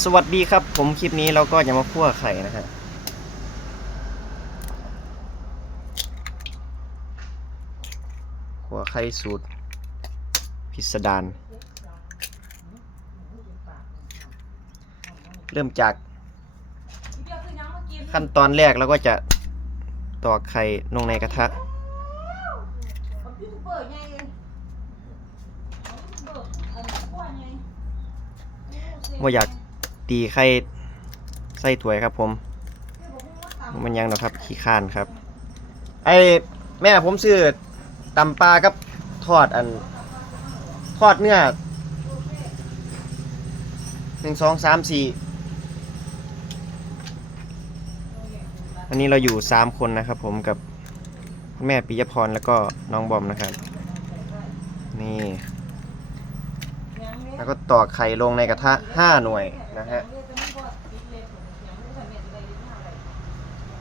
สวัสดีครับ ผมคลิปนี้เราก็จะมาคั่วไข่นะฮะคั่วไข่สูตร พิสดารเริ่มจาก ขั้นตอนแรกเราก็จะตอกไข่ลงในกระทะว่าอยาก ตีไข่ใส่ถ้วยครับผม มันยังหรอกครับขี้ข้านครับ ไอแม่ผมซื้อตำปลากับทอดอัน ทอดเนื้อหนึ่งสองสามสี่วันนี้เราอยู่สามคนนะครับผมกับแม่ปิยพรแล้วก็น้องบอมนะครับ นี่ แล้วก็ตอกไข่ลงในกระทะ5หน่วย นะฮะ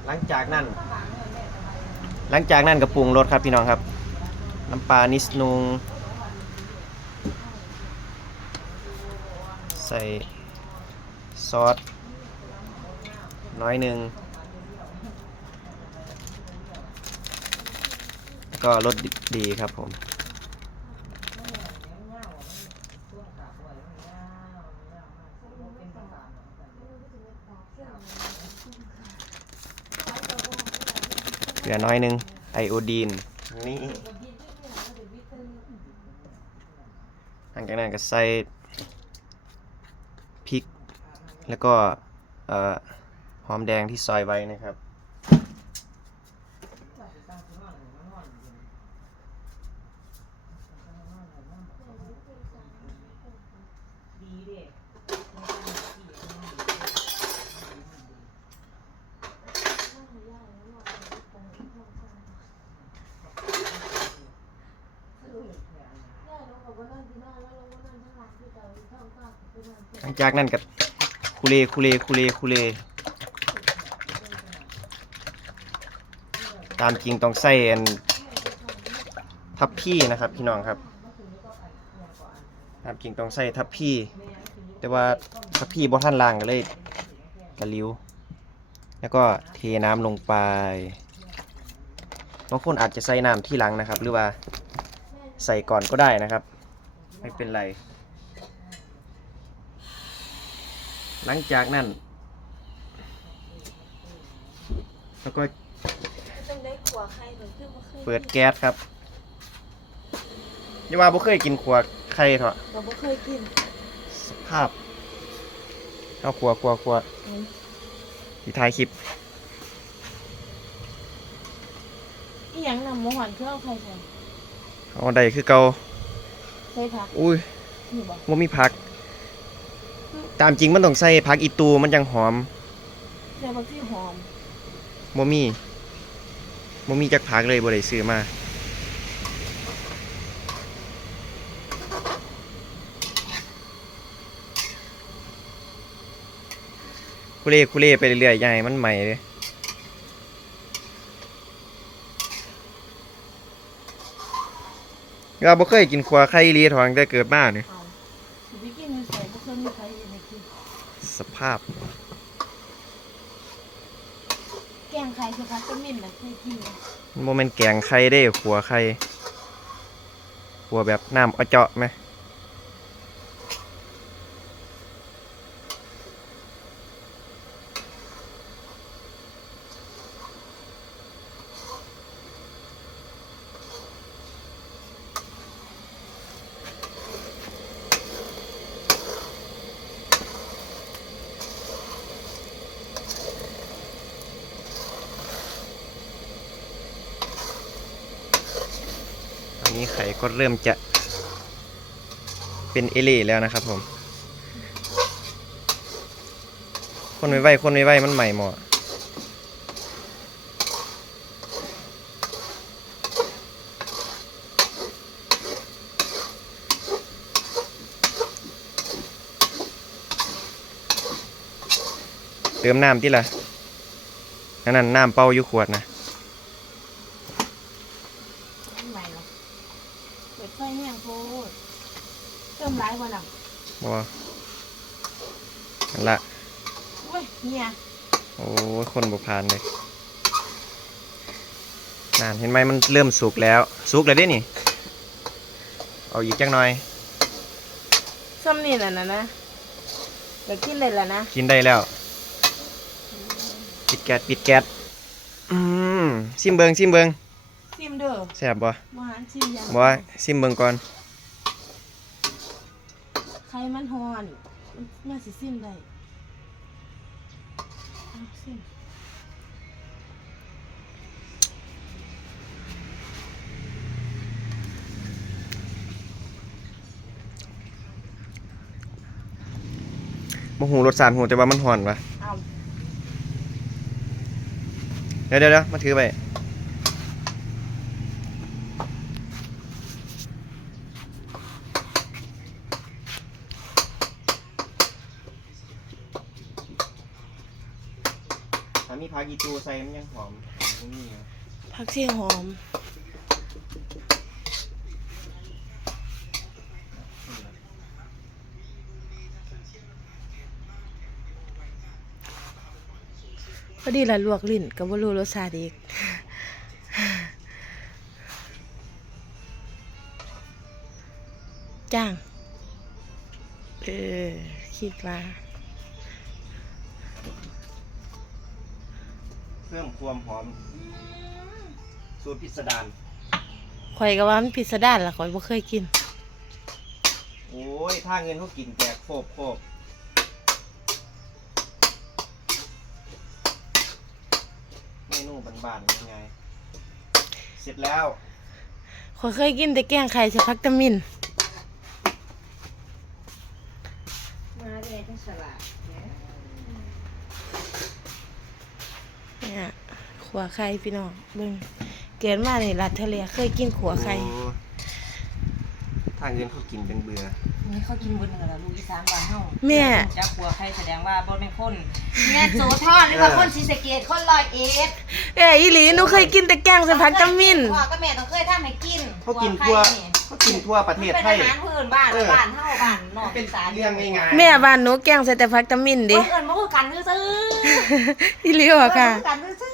หลังจากนั้น หลังจากนั้นก็ปรุงรสครับพี่น้องครับ น้ำปลานิดนึงใส่ซอสน้อยหนึ่งก็รสดีครับผม ลือน้อยหนึงไอโอดีนนี่หลังจากนั้นก็ใส่พริก แล้วก็หอมแดงที่ซอยไว้นะครับ จากนั้นก็คูเลคูเลคูเลคูเล ตามจริงต้องใส่อันทับพี่นะครับ พี่น้องครับ ตามจริงต้องใส่ทับพี่ แต่ว่าทับพี่บ่ท่านล่างก็เลยกระลิ้ว แล้วก็เทน้ำลงไปบางคนอาจจะใส่น้ำที่หลังนะครับ หรือว่าใส่ก่อนก็ได้นะครับ ไม่เป็นไร หลังจากนั้น แล้วก็ต้องได้ขัวไข่เหมือนขึ้นมาขึ้นเปิดแก๊สครับอย่าว่าบ่เคยกินขวดไข่เถอะเราไม่เคยกินสภาพเอาขวดขวดขวดอืมที่ท้ายคลิป อีหยังนำหมูหันคือเอาไข่ใส่เอาได้คือเก่าใส่ผักอุ้ยนี่บอกบ่มีผัก ตามจริงมันต้องใส่ผักอีตูมันจังหอมใส่ผักที่หอมบ่มีบ่มีจักผักเลยบ่ได้ซื้อมาคุเล่คุเล่ไปเรื่อยๆอย่าให้มันใหม่เลยเราบ่เคยกินขัวไข่อีหลีทองแต่เกิดมาเนี่ย เอาสิไปกินมันใส่บ่เคยมีใครในกิน สภาพ แกงไข่สิคะก็มิ่นนะเคยกินนะมันบ่แม่นแกงไข่เด้ขัวไข่ขัวแบบน้ำเอาเจาะไหม นี้ไข่ก็เริ่มจะเป็นเอเล่แล้วนะครับผม คนไม่ไหวคนไม่ไหวมันใหม่หมดเติมน้ำที่ละนั่นนะน้ำเป่าอยู่ขวดนะ ไม่ไหวหรอกเปิดไฟแห้งโพดเติมหลายบ่น่ะบ่นั่นละโอ้ยเนี่ยโอ้ยคนบุพานเลยนั่นเห็นไหมมันเริ่มสุกแล้ว สุกแล้วเด้นี่ เอาอีกจักหน่อย ซ้ำนี่น่ะนะนะเดี๋ยวกินเลยล่ะนะกินได้แล้ว ปิดแก๊สปิดแก๊สอืมซิมเบิงซิมเบิงซิมเด้อแซ่บบ่มาหารซิมยังบ่ว่าซิมเบิงก่อน ใครมันฮอนมันน่าสิซิมได้เอาซิมบ่หูรสชาติหูแต่ว่ามันหอนวะเอาเดี๋ยวเดี๋ยวเดี๋ยวมาถือไป ผักอีตูใส่มันยังหอมตรงนี้ผักชีหอม พอดีละลวกลิ้นก็บ่รู้รสชาติอีกจ้าง เออ คิดว่า เพิ่มความหอม สูตรพิสดารข่อยก็ว่ามันพิสดารล่ะข่อยบ่เคยกิน โอ้ยถ้าเงินเขากินแจกโคบโคบเมนูบานๆยังไง เสร็จแล้ว ข่อยเคยกินแต่แกงไข่ใส่ผักตะมิน มาเลยทั้งสลัด เนี่ยเนี่ยขัวไข่พี่น้องเบิ่งเกิดมาในรัฐทะเลเคยกินขัวไข่โอ้ถ้าเงินเขากินเป็นเบื่อนี่เขากินบนเหนือลูกอีสานบ้านเฮาแม่จักบัวใครแสดงว่าบ่แม่นคนแม่นโสธรหรือว่าคนศรีสะเกษคนร้อยเอ็ดเอ้ยอีหลีหนูเคยกินแต่แกงใส่ผักตะมินพ่อก็แม่ต้องเคยทำให้กินเขากินทั่วบัไข่นี่ เขากินทั่วประเทศเป็นไทอายหารพื้นบ้านเออ บ้านเฮาบ้านนอกเป็นอีสานเรื่องง่ายๆแม่บ้านหนูแกงใส่แต่ผักตะมินดิบ่เอิ้นบ่คือกันซื่ออีหลีๆบ่ค่ะบ่คือกันซื่อ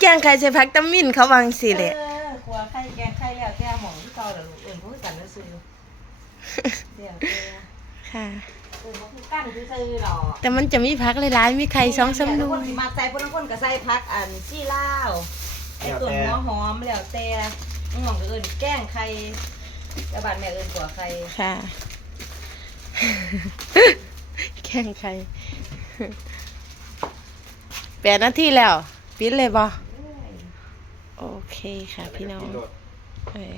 แกงไข่ใส่ผักตะมินเขาวาจังสิๆแหละเออขัวไข่แกงไข่แล้วแก้หม่องที่เก่าแล้วลูกเอิ้นบ่คือกันซื่อๆเดี๋ยวเดี๋ยวค่ะ เอิ้นบ่คือกันซื่อๆหรอก แต่มันจะมีผักหลายๆมีไข่สองสามหทุน่กวคนยสิมาใส่พวกนั้นคนก็ใส่พักอันซี่ลาวไอ้ตัวหัวหอมแล้วแต่น้องหม่องก็เอิ้นแกล้งไข่ กระบาดแม่เอิ้นตัวไข่ค่ะแกงไข่แปดนาทีแล้ว ปิดเลยบ่โอเคค่ะ พี่น้องเออ